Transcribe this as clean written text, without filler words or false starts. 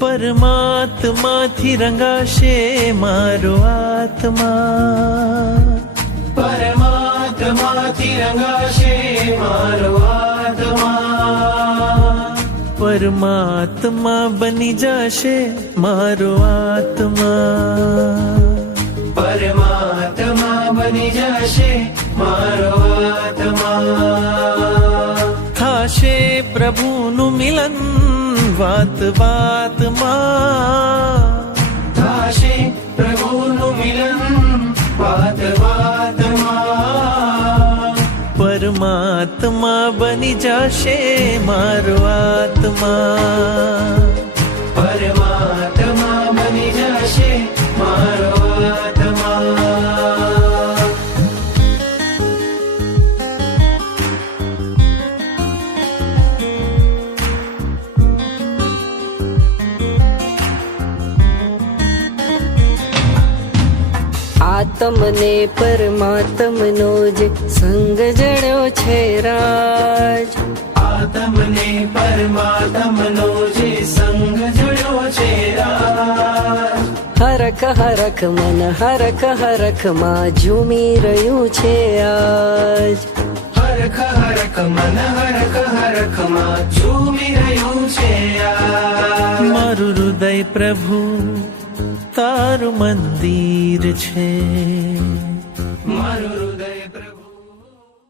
પરમાત્માથી રંગાશે મારો આત્મા, પરમાત્માથી રંગાશે મારો આત્મા, પરમાત્મા બની જશે મારો આત્મા, પરમાત્મા બની જશે મારો આત્મા. થાશે પ્રભુનું મિલન વાત વાતમાં, થાશે પ્રભુનું મિલન વાત વાતમાં, પરમાત્મા બની જશે મારો આત્મા, પરમાત્મા બની જશે મારો આત્મા. આત્મને પરમાત્મનો જે સંગ જણ્યો છે રાજ, આત્મને પરમાત્મનો જે સંગ જણ્યો છે રાજ, હરખ હરખ મન હરખ હરખ માં ઝૂમી રહ્યું છે આજ, હરખ હરખ મન હરખ હરખ માં ઝૂમી રહ્યું છે આજ. મારું હૃદય પ્રભુ તારું મંદિર છે, મારું હૃદય